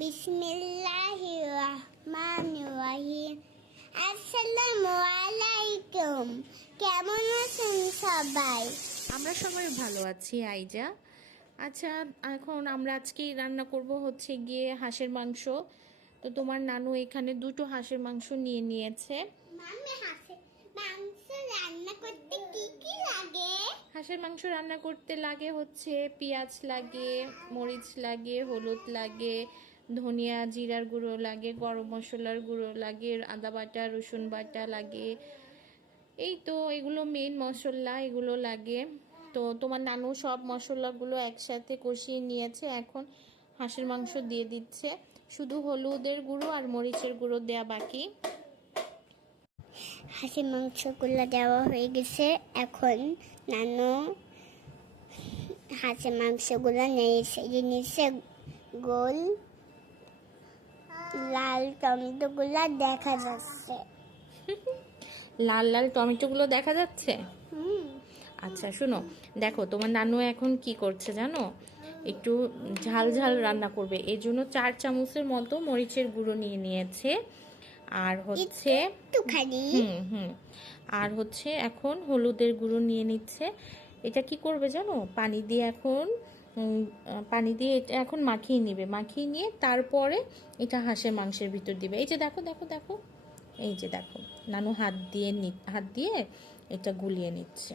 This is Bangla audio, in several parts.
বিসমিল্লাহির রহমানির রহিম। আসসালামু আলাইকুম। কেমন আছেন সবাই? আমরা সবাই ভালো আছি আইজা। আচ্ছা, এখন আমরা আজকে রান্না করব হচ্ছে গিয়ে হাঁসের মাংস। তো তোমার নানু এখানে দুটো হাঁসের মাংস নিয়ে নিয়েছে। মাম্মি, হাঁসের মাংস রান্না করতে কি কি লাগে? হাঁসের মাংস রান্না করতে লাগে হচ্ছে পেঁয়াজ লাগে, মরিচ লাগে, হলুদ লাগে, ধনিয়া জিরার গুঁড়ো লাগে, গরম মশলার গুঁড়ো লাগে, আদা বাটা রসুন বাটা লাগে। এই তো এগুলো মেইন মশলা, এগুলো লাগে। তো তোমার নানু সব মশলাগুলো একসাথে কষিয়ে নিয়েছে, এখন হাঁসের মাংস দিয়ে দিচ্ছে। শুধু হলুদের গুঁড়ো আর মরিচের গুঁড়ো দেয়া বাকি। হাঁসের মাংসগুলো দেওয়া হয়ে গেছে। এখন নানু হাঁসের মাংসগুলো নিয়েছে গোল লাল টমেটোগুলো দেখা যাচ্ছে। লাল লাল টমেটোগুলো দেখা যাচ্ছে। আচ্ছা শুনো, দেখো তোমার নানু এখন কি করছে জানো, একটু ঝাল ঝাল রান্না করবে, এই জন্য 4 চামচের মতো মরিচের গুঁড়ো নিয়ে নিয়েছে। আর হচ্ছে আর হচ্ছে এখন হলুদের গুঁড়ো নিয়ে নিচ্ছে। এটা কি করবে জানো, পানি দিয়ে এটা এখন মাখিয়ে নিবে, মাখিয়ে নিয়ে তারপরে এটা হাঁসের মাংসের ভিতর দিবে। এই যে দেখো দেখো দেখো, এই যে দেখো নানু হাত দিয়ে এটা গুলিয়ে নিচ্ছে।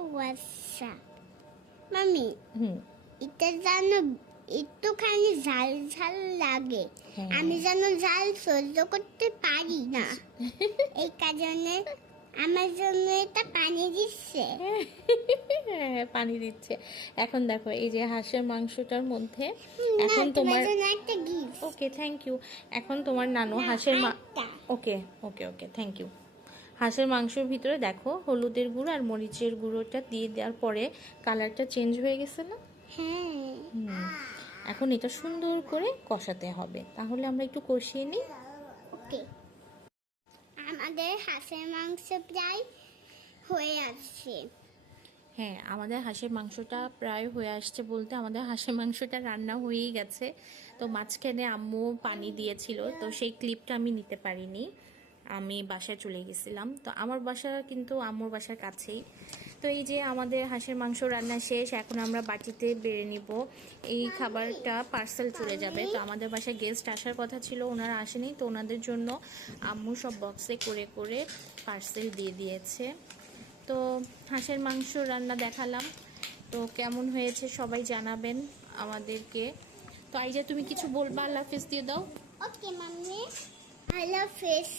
ও আচ্ছা মামি, এটা জানো একটুখানি ঝাল ঝাল লাগে। হ্যাঁ। আমি যেন ঝাল সহ্য করতে পারি না, এই কারণে আমার জন্য এটা পানি দিচ্ছে। হ্যাঁ, পানি দিচ্ছে। এখন দেখো এই যে হাঁসের মাংসটার মধ্যে এখন তোমার একটা গিফট। Okay, thank you. এখন তোমার নানু ওকে ওকে ওকে, থ্যাংক ইউ। হাঁসের মাংসের ভিতরে দেখো হলুদের গুঁড়ো আর মরিচের গুঁড়োটা দিয়ে দেওয়ার পরে কালারটা চেঞ্জ হয়ে গেছে না? হ্যাঁ। এখন এটা সুন্দর করে কষাতে হবে, তাহলে আমরা একটু কষিয়ে নিই। ওকে, আমাদের হাঁসের মাংস প্রায় হয়ে আসছে। হ্যাঁ, আমাদের হাঁসের মাংসটা প্রায় হয়ে আসছে, বলতে আমাদের হাঁসের মাংসটা রান্না হয়েই গেছে। তো মাঝখানে আম্মু পানি দিয়েছিল, তো সেই ক্লিপটা আমি নিতে পারিনি, আমি বাসায় চলে গেছিলাম। তো আমার বাসা কিন্তু আম্মুর বাসার কাছেই। তো এই যে আমাদের হাঁসের মাংস রান্না শেষ, এখন আমরা বাটিতে বেড়ে নিব। এই খাবারটা পার্সেল চলে যাবে। তো আমাদের বাসায় গেস্ট আসার কথা ছিল, ওনারা আসেনি, তো ওনাদের জন্য আম্মু সব বক্সে করে করে পার্সেল দিয়ে দিয়েছে। তো হাঁসের মাংস রান্না দেখালাম, তো কেমন হয়েছে সবাই জানাবেন আমাদেরকে। তো আইজা তুমি কিছু বলবা, আল্লাহ হাফেজ দিয়ে দাও। ওকে মাম্মি, আল্লাহ হাফেজ।